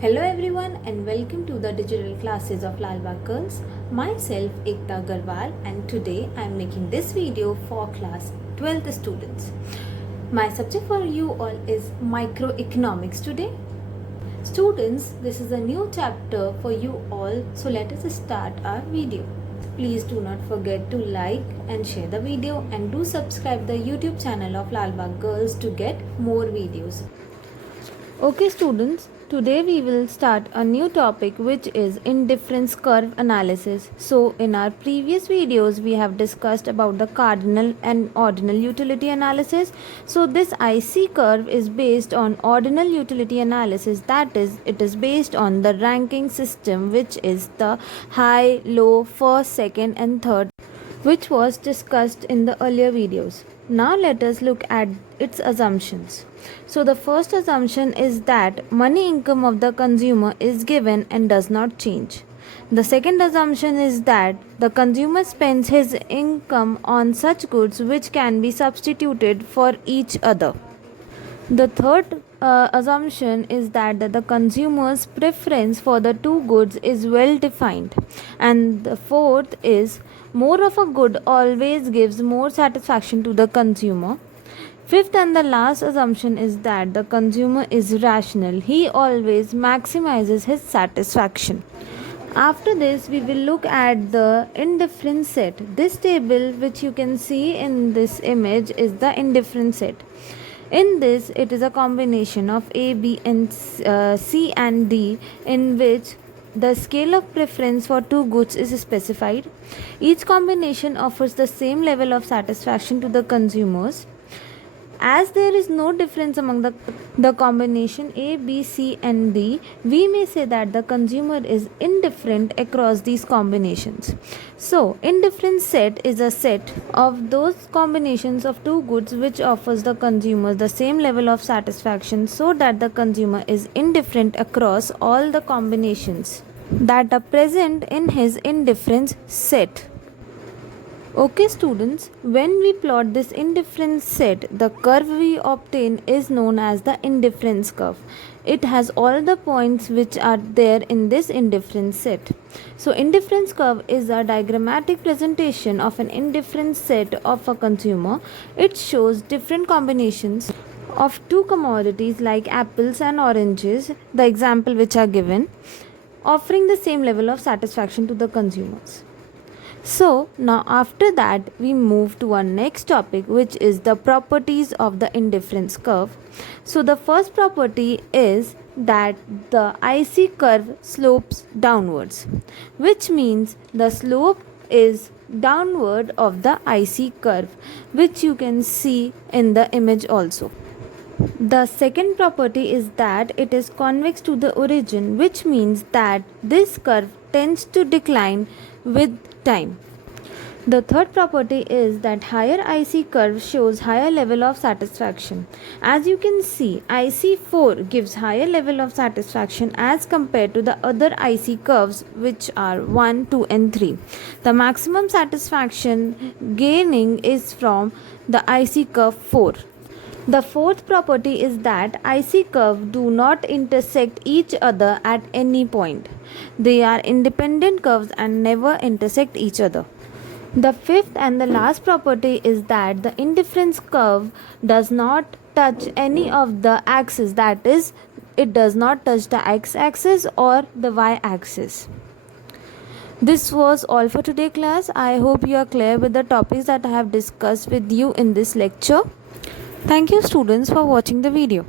Hello everyone and welcome to the digital classes of Lalbagh Girls. Myself Ekta Agarwal and today I am making this video for class 12th students. My subject for you all is microeconomics today. Students, this is a new chapter for you all, so let us start our video. Please do not forget to like and share the video and do subscribe the YouTube channel of Lalbagh Girls to get more videos. Okay students, today we will start a new topic which is indifference curve analysis. So in our previous videos we have discussed about the cardinal and ordinal utility analysis. So this IC curve is based on ordinal utility analysis, that is it is based on the ranking system which is the high, low, first, second and third, which was discussed in the earlier videos. Now let us look at its assumptions. So the first assumption is that money income of the consumer is given and does not change. The second assumption is that the consumer spends his income on such goods which can be substituted for each other. The third assumption is that the consumer's preference for the two goods is well defined. And the fourth is more of a good always gives more satisfaction to the consumer. Fifth and the last assumption is that the consumer is rational. He always maximizes his satisfaction. After this, we will look at the indifference set. This table which you can see in this image is the indifference set. In this, it is a combination of A, B and C and D, in which the scale of preference for two goods is specified. Each combination offers the same level of satisfaction to the consumers. As there is no difference among the combination A, B, C and D, we may say that the consumer is indifferent across these combinations. So, indifference set is a set of those combinations of two goods which offers the consumer the same level of satisfaction, so that the consumer is indifferent across all the combinations that are present in his indifference set. Okay students, when we plot this indifference set, the curve we obtain is known as the indifference curve. It has all the points which are there in this indifference set. So indifference curve is a diagrammatic presentation of an indifference set of a consumer. It shows different combinations of two commodities like apples and oranges, the example which are given, offering the same level of satisfaction to the consumers. So now after that we move to our next topic, which is the properties of the indifference curve. So the first property is that the IC curve slopes downwards, which means the slope is downward of the IC curve, which you can see in the image also. The second property is that it is convex to the origin, which means that this curve tends to decline with time. The third property is that higher IC curve shows higher level of satisfaction. As you can see, IC4 gives higher level of satisfaction as compared to the other IC curves which are 1, 2 and 3. The maximum satisfaction gaining is from the IC curve 4. The fourth property is that IC curves do not intersect each other at any point. They are independent curves and never intersect each other. The fifth and the last property is that the indifference curve does not touch any of the axes, that is, it does not touch the x-axis or the y-axis. This was all for today class. I hope you are clear with the topics that I have discussed with you in this lecture. Thank you students for watching the video.